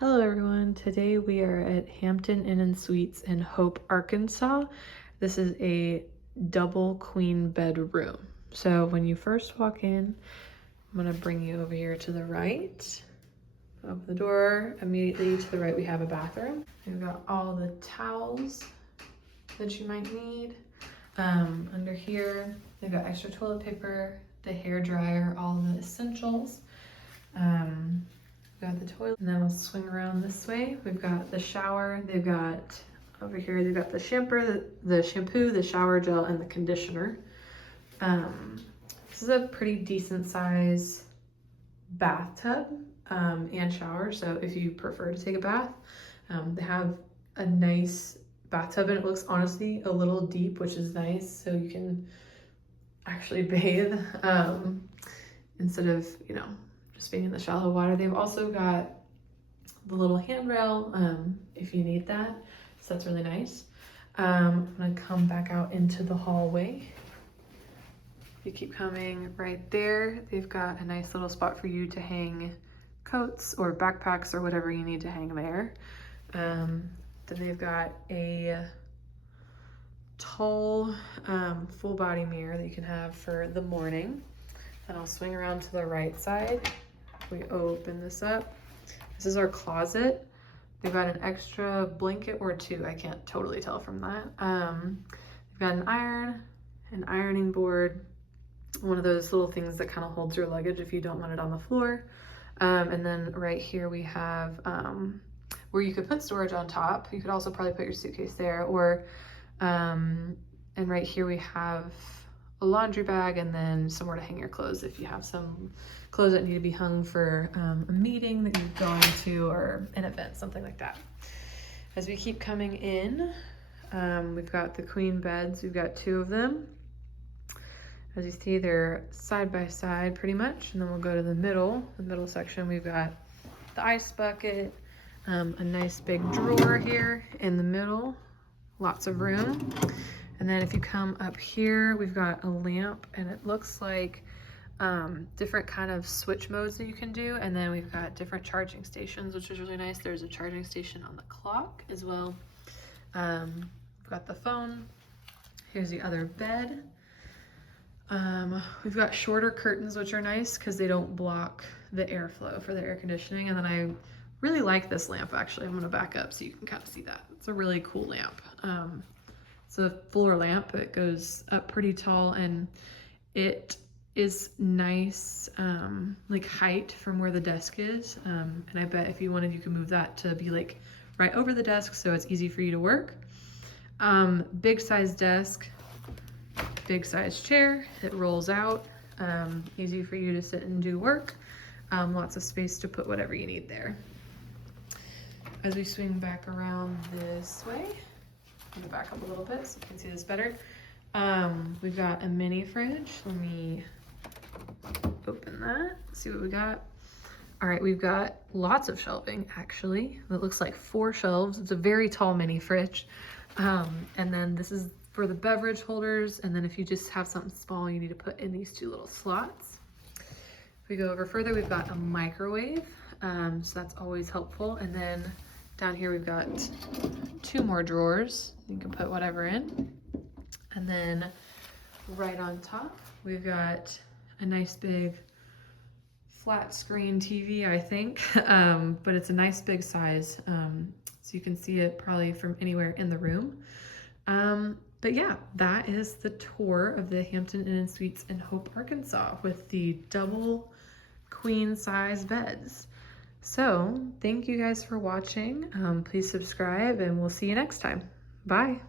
Hello everyone, today we are at Hampton Inn and Suites in Hope, Arkansas. This is a double queen bed room. So when you first walk in, I'm gonna bring you over here to the right. Open the door, immediately to the right we have a bathroom. We've got all the towels that you might need. Under here, they've got extra toilet paper, the hair dryer, all the essentials. We've got the toilet, and then we'll swing around this way. We've got the shower. They've got over here, they've got the shampoo, the shower gel, and the conditioner. This is a pretty decent size bathtub and shower. So if you prefer to take a bath, they have a nice bathtub, and it looks honestly a little deep, which is nice. So you can actually bathe instead of, just being in the shallow water. They've also got the little handrail if you need that, so that's really nice. I'm gonna come back out into the hallway. If you keep coming right there, they've got a nice little spot for you to hang coats or backpacks or whatever you need to hang there. Then they've got a tall full body mirror that you can have for the morning. Then I'll swing around to the right side. We open this up. This is our closet. They've got an extra blanket or two. I can't totally tell from that. They've got an iron, an ironing board, one of those little things that kind of holds your luggage if you don't want it on the floor. And then right here we have where you could put storage on top. You could also probably put your suitcase there, or and right here we have a laundry bag, and then somewhere to hang your clothes if you have some clothes that need to be hung for a meeting that you've gone to or an event, something like that. As we keep coming in, we've got the queen beds. We've got two of them. As you see, they're side by side pretty much. And then we'll go to the middle section. We've got the ice bucket, a nice big drawer here in the middle, lots of room. And then if you come up here, we've got a lamp, and it looks like different kind of switch modes that you can do. And then we've got different charging stations, which is really nice. There's a charging station on the clock as well. We've got the phone. Here's the other bed. We've got shorter curtains, which are nice because they don't block the airflow for the air conditioning. And then I really like this lamp, actually. I'm gonna back up so you can kind of see that. It's a really cool lamp. It's a floor lamp. It goes up pretty tall, and it is nice like height from where the desk is. And I bet if you wanted, you could move that to be like right over the desk, so it's easy for you to work. Big size desk, big size chair. It rolls out, easy for you to sit and do work. Lots of space to put whatever you need there. As we swing back around this way, I'm gonna back up a little bit so you can see this better. We've got a mini fridge. Let me open that, see what we got. All right, we've got lots of shelving, actually. It looks like 4 shelves. It's a very tall mini fridge. And then this is for the beverage holders. And then if you just have something small, you need to put in these 2 little slots. If we go over further, we've got a microwave. So that's always helpful. And then down here, we've got 2 more drawers. You can put whatever in. And then right on top, we've got a nice big flat screen TV, I think, but it's a nice big size. So you can see it probably from anywhere in the room. But yeah, that is the tour of the Hampton Inn and Suites in Hope, Arkansas with the double queen size beds. So thank you guys for watching. Please subscribe, and we'll see you next time. Bye.